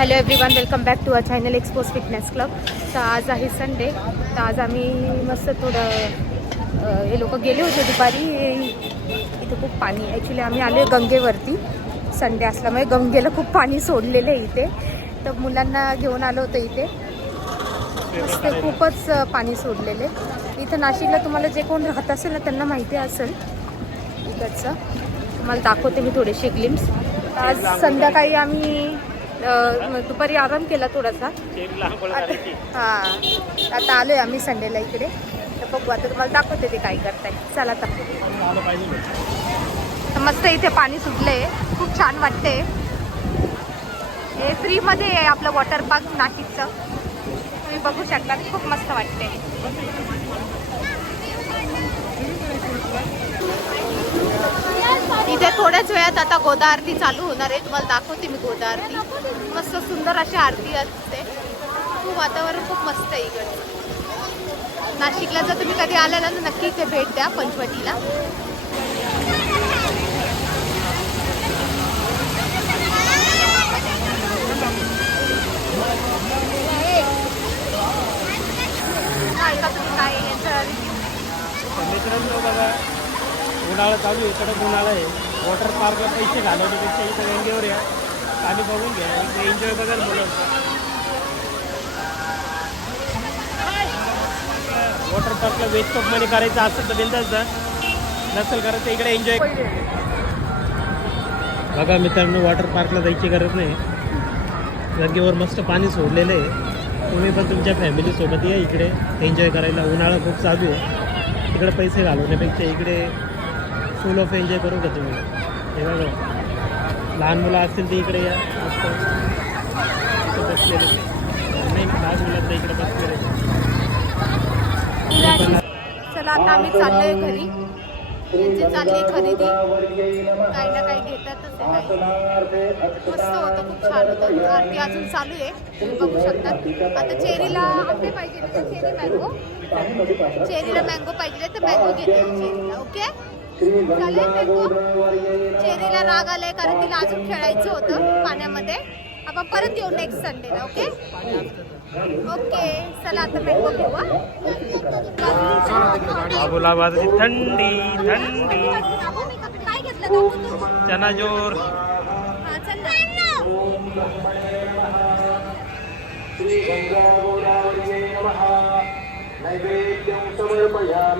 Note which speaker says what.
Speaker 1: Hello everyone welcome back to a channel expose fitness club तर आज आहे Sunday तर आज आम्ही मस्त थोडं हे लोक गेले होते दुपारी. इथे खूप पाणी ॲक्च्युली आम्ही आलो आहे गंगेवरती. संडे असल्यामुळे गंगेला खूप पाणी सोडलेलं आहे इथे. तर मुलांना घेऊन आलो होतं इथे. मस्त खूपच पाणी सोडलेले इथं नाशिकला तुम्हाला जे कोण राहत असेल ना त्यांना माहिती असेल. इकडचं. तुम्हाला दाखवते मी थोडेसे ग्लिम्स आज संध्याकाळी आम्ही दुपारी आराम केला थोडासा. हा आता आलोय आम्ही संडेला इकडे. तर बघू आता तुम्हाला दाखवते ते काय करताय. चला तर मस्त इथे पाणी सुटलंय. खूप छान वाटते हे फ्रीमध्ये आहे आपलं वॉटर पार्क नाशिकचं. तुम्ही बघू शकता खूप मस्त वाटते थोड्याच वेळात आता गोदा आरती चालू होणार आहे. तुम्हाला दाखवते मी गोदा आरती मस्त सुंदर अशी आरती असते. खूप वातावरण खूप मस्त आहे इकडचं. नाशिकला जर तुम्ही कधी आला ना तर नक्की इथे भेट द्या पंचवटीला. काय काय
Speaker 2: उन्हाळा चालू आहे. कडक उन्हाळा आहे. वॉटर पार्कला पैसे घालवण्यापेक्षा इथं गंगेवर या. पाणी बघून घ्या. इथे एन्जॉय बघायला मुलं वॉटर पार्कला वेस्ट ऑफ मनी करायचं असेल तर बिंदाच जा. नसेल करायचं इकडे एन्जॉय बघा मित्रांनो वॉटर पार्कला जायची गरज नाही. गंगेवर मस्त पाणी सोडलेलं आहे. तुम्ही पण तुमच्या फॅमिलीसोबत या इकडे. एन्जॉय करायला. उन्हाळा खूप चालू आहे. तिकडे पैसे घालवण्यापेक्षा इकडे फुल ऑफ एन्जॉय करू का तुम्ही? हे बघा. लहान मुलं असतील ते इकडे या. मस्त. बसलेले. नाही लहान मुलांना इकडे बसलेले.
Speaker 1: चला आता आम्ही चाललोय घरी. यांची चालली खरेदी. काही ना काही घेतातच मस्त होतं खूप छान होतं. आरती अजून चालू आहे. तुम्ही बघू शकतात आता चेरीला आंबे पाहिजे चेरी मँगो चेरीला मँगो पाहिजे तर मँगो घेते चेरीला. ओके? चेरीला राग आलाय कारण तिला अजून खेळायचं होतं पाण्यामध्ये. आपण परत येऊ नेक्स्ट संडेला ओके ओके चला आता मँगो घेऊ
Speaker 2: वाजली थंडी थंडी.
Speaker 1: काय घेतलं.
Speaker 2: चना जोर.
Speaker 1: हा.
Speaker 3: श्री गंगा गोदावरी नमः. नैवेद्यं समर्पयामि.